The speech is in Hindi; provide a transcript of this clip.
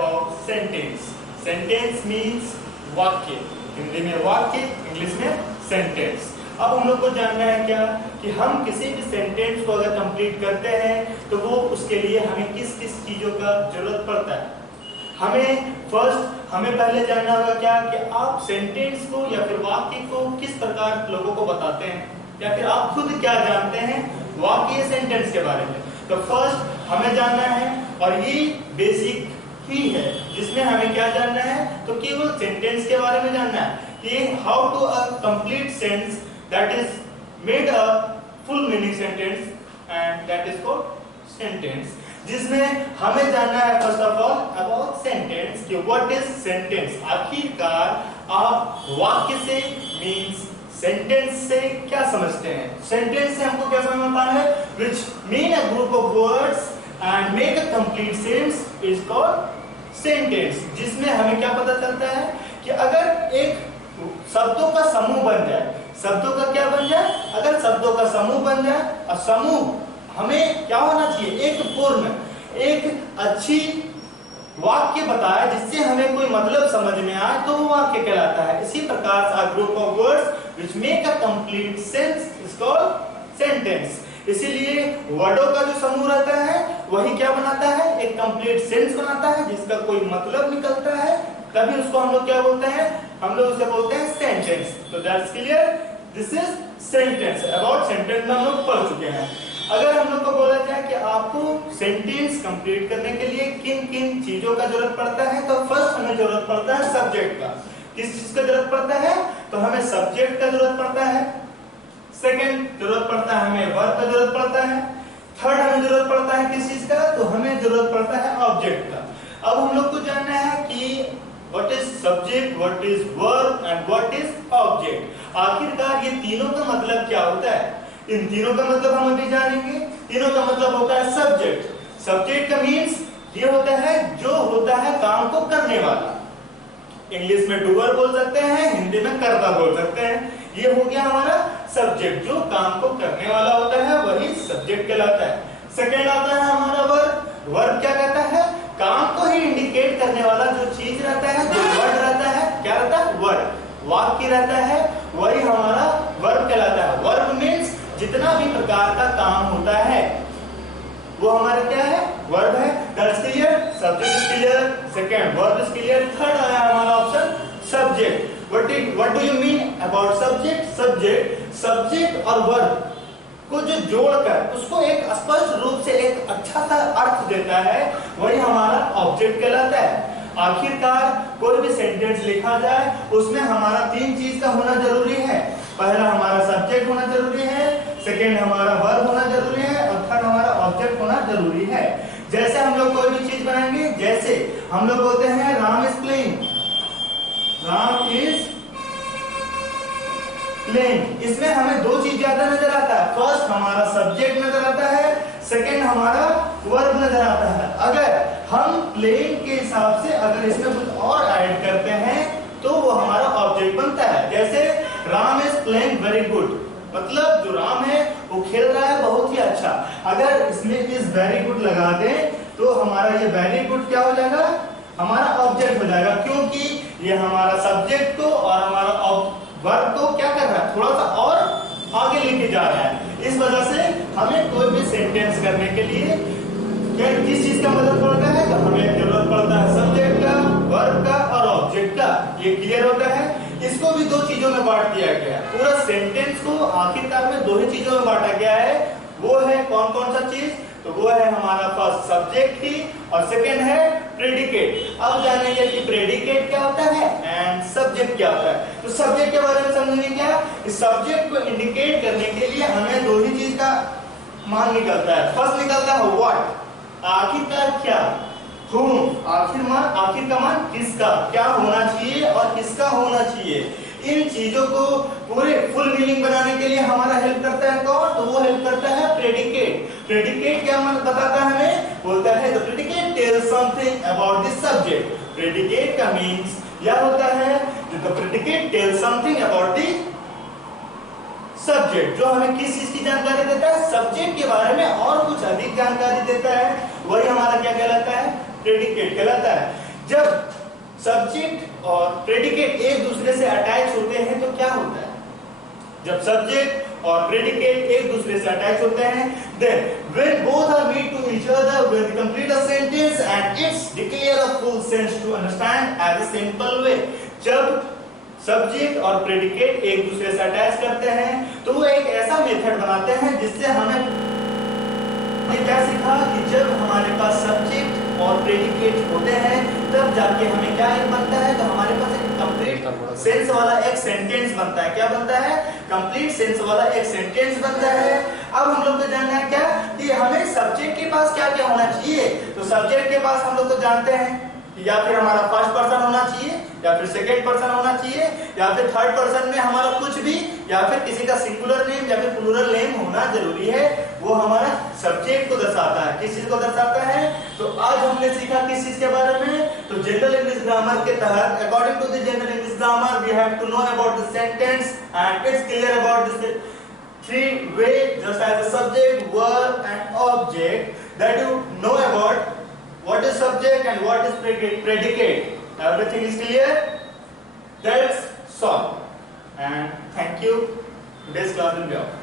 About sentence. सेंटेंस मीन्स वाक्य, हिंदी में वाक्य, इंग्लिश में सेंटेंस। अब हम लोग को जानना है क्या कि हम किसी भी सेंटेंस को अगर कंप्लीट करते हैं तो वो उसके लिए हमें किस किस चीजों का जरूरत पड़ता है। हमें पहले जानना होगा क्या कि आप सेंटेंस को या फिर वाक्य को किस प्रकार लोगों को बताते हैं, या फिर आप खुद क्या जानते हैं वाक्य सेंटेंस के बारे में। तो फर्स्ट हमें जानना है, और ये बेसिक ही है जिसमें हमें क्या जानना है, तो केवल सेंटेंस के बारे में जानना है कि how to a complete sense that is made a full meaning sentence, and that is called sentence. जिसमें हमें जानना है first of all about sentence कि व्हाट इज सेंटेंस। आखिरकार आप वाक्य से मींस सेंटेंस से क्या समझते हैं। सेंटेंस से हमको क्या समझ आता है, which mean a group of words and make a complete sense is called sentence। जिसमें हमें क्या पता चलता है कि अगर एक शब्दों का समूह बन जाए, शब्दों का क्या बन जाए, अगर शब्दों का समूह बन जाए, और समूह हमें क्या होना चाहिए, एक पूर्ण, एक अच्छी वाक्य बताया जिससे हमें कोई मतलब समझ में आए तो वो वाक्य कहलाता है। इसी प्रकार a group of words which make a complete sense is called sentence। इसीलिए वर्डों का जो समूह रहता है वही क्या बनाता है, एक कंप्लीट सेंस बनाता है जिसका कोई मतलब निकलता है, तभी उसको हम लोग क्या बोलते हैं, हम लोग उसे बोलते हैं सेंटेंस। तो that's clear, this is sentence. About sentence में हम लोग पढ़ चुके हैं। अगर हम लोग को बोला जाए कि आपको सेंटेंस कंप्लीट करने के लिए किन किन चीजों का जरूरत पड़ता है, तो फर्स्ट हमें जरूरत पड़ता है सब्जेक्ट का। किस चीज का जरूरत पड़ता है, तो हमें सब्जेक्ट का जरूरत पड़ता है। सेकंड जरूरत पड़ता है हमें वर्ब का जरूरत पड़ता है। थर्ड हमें जरूरत पड़ता है किस चीज का, तो हमें जरूरत पड़ता है ऑब्जेक्ट का। अब हम लोग को जानना है कि what is subject, what is verb and what is object. आखिरकार ये तीनों का मतलब क्या होता है, इन तीनों का मतलब हम अभी जानेंगे। तीनों का मतलब होता है सब्जेक्ट। सब्जेक्ट का मीन्स ये होता है जो होता है काम को करने वाला। इंग्लिश में डूअर बोल सकते हैं, हिंदी में कर्ता बोल सकते हैं। ये हो गया हमारा सब्जेक्ट, जो काम को करने वाला होता है वही सब्जेक्ट कहलाता है। सेकेंड आता है हमारा वर्ब। वर्ब क्या कहता है, काम को ही इंडिकेट करने वाला जो चीज रहता है, जो वर्ड रहता है, क्या रहता है, वर्ड, वाक्य रहता है, वही हमारा वर्ब कहलाता है। वर्ब मीन्स जितना भी प्रकार का काम होता है वो हमारा क्या है, वर्ब है। That's clear, subject is clear, second verb is clear, third आया हमारा option subject. What do you mean about subject. Subject और वर्ब को जो जोड़कर उसको एक स्पष्ट रूप से एक अच्छा सा अर्थ देता है वही हमारा ऑब्जेक्ट कहलाता है। आखिरकार कोई भी सेंटेंस लिखा जाए उसमें हमारा तीन चीज का होना जरूरी है। पहला हमारा सब्जेक्ट होना जरूरी है, सेकंड हमारा वर्ब होना जरूरी है, और थर्ड हमारा ऑब्जेक्ट होना जरूरी है। जैसे हम लोग कोई भी चीज बनाएंगे, जैसे हम लोग बोलते हैं Ram is playing, Ram is playing, इसमें हमें दो चीज ज्यादा नजर आता है। फर्स्ट हमारा सब्जेक्ट नजर आता है, सेकंड हमारा वर्ब नजर आता है। अगर हम प्लेइंग के हिसाब से अगर इसमें कुछ और ऐड करते हैं तो वो हमारा ऑब्जेक्ट बनता है। जैसे Ram is playing very good, मतलब जो राम है वो खेल रहा है बहुत ही अच्छा। अगर इसमें इस वेरी गुड लगा दें तो हमारा ये वेरी गुड क्या हो जाएगा, हमारा ऑब्जेक्ट हो जाएगा, क्योंकि ये हमारा सब्जेक्ट को और हमारा वर्ब को क्या कर रहा है, थोड़ा सा और आगे लेके जा रहा है। इस वजह से हमें कोई भी सेंटेंस करने के लिए क्या किस चीज का मदद पड़ता है, तो हमें जरूरत पड़ता है सब्जेक्ट का, वर्ब का और ऑब्जेक्ट का। ये क्लियर होता है। इसको भी दो चीजों में बांट दिया गया है। पूरा सेंटेंस को आखिरकार में दो ही चीजों में बांटा गया है। वो है कौन कौन सा चीज, तो वो है हमारा फर्स्ट सब्जेक्ट ही, और सेकंड है प्रेडिकेट। अब जानेंगे कि प्रेडिकेट क्या होता है एंड सब्जेक्ट क्या होता है। तो सब्जेक्ट के बारे में समझेंगे क्या, इस सब्जेक्ट को इंडिकेट करने के लिए हमें दो ही चीज का मान निकलता है। फर्स्ट निकलता है व्हाट, आखिरकार क्या, whom, आखिर का मान किसका, क्या होना चाहिए और किसका होना चाहिए। इन चीजों को पूरे फुल मीनिंग बनाने के लिए हमारा हेल्प करता है कौन, तो वो हेल्प करता है प्रेडिकेट। प्रेडिकेट क्या मतलब बताता है हमें, बोलता है the predicate tells something about the subject. Predicate का मींस क्या होता है, the predicate tells something about the subject, जो हमें किस चीज की जानकारी देता है, सब्जेक्ट के बारे में और कुछ अधिक जानकारी देता है, वही हमारा क्या कहलाता है, प्रेडिकेट कहलाता है। जब सब्जेक्ट और प्रेडिकेट एक दूसरे से अटैच होते हैं तो क्या होता है? जब सब्जेक्ट और प्रेडिकेट एक दूसरे से अटैच होते हैं, then when both are meet to each other, when they complete a sentence and it's declare a full sense to understand as a simple way. जब सब्जेक्ट और प्रेडिकेट एक दूसरे से अटैच करते हैं तो वो एक ऐसा मेथड बनाते हैं जिससे हमें क्या सीखा कि जब हमारे पास सब्जेक्ट और प्रेडिकेट होते हैं तब जाके हमें क्या एक बनता है, तो हमारे पास एक कंप्लीट सेंस वाला एक सेंटेंस बनता है। क्या बनता है? कंप्लीट सेंस वाला एक सेंटेंस बनता है। अब हम लोग को जानना है क्या कि हमें सब्जेक्ट के पास क्या क्या होना चाहिए। तो सब्जेक्ट के पास हम लोग तो जानते हैं या फिर हमारा फर्स्ट पर्सन होना चाहिए, या फिर सेकेंड पर्सन होना चाहिए, या फिर थर्ड पर्सन में हमारा कुछ भी, या फिर किसी का सिंगुलर नेम या फिर प्लूरल नेम होना जरूरी है। वो हमारा सब्जेक्ट को दर्शाता है। किस चीज को दर्शाता है? तो आज हमने सीखा किस चीज के बारे में? तो जनरल इंग्लिश ग्रामर के तहत according to the general English grammar we have to know about the sentence and it's clear about this three way just as a subject, verb and object, that you know about what is subject and what is predicate. Everything is clear? That's all. And thank you. Today's class will be over.